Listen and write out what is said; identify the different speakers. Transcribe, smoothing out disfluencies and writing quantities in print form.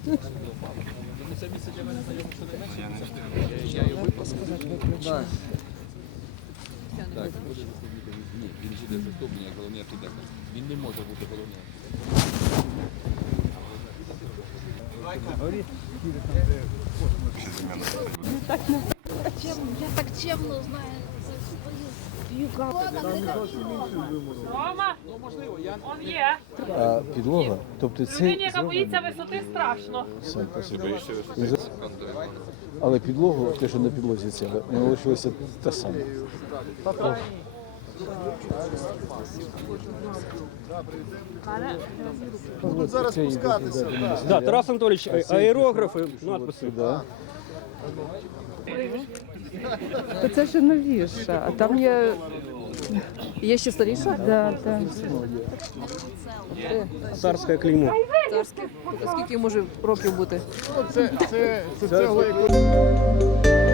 Speaker 1: Це місце для мене знайомо, що не менше. Я його сказати виключно. Так, ні, він буде заступник, як головний архітектор. Він не може бути головним.
Speaker 2: Я так чемно знаю свою п'ю каву.
Speaker 3: Рома, он є.
Speaker 4: А підлога? Тобто це...
Speaker 3: Людині, яка боїться висоти, страшно.
Speaker 4: Сам по собі. Але підлогу, те, що на підлозі це, не лишилося те саме.
Speaker 5: Будуть зараз спускатися.
Speaker 6: Да, Тарас Анатолійович, аерографи, надписи.
Speaker 4: Да.
Speaker 7: Це ще новіше, а там є ще старіша? Да, так.
Speaker 6: Царське клеймо.
Speaker 7: Скільки може років бути?
Speaker 5: Це цегла, яку...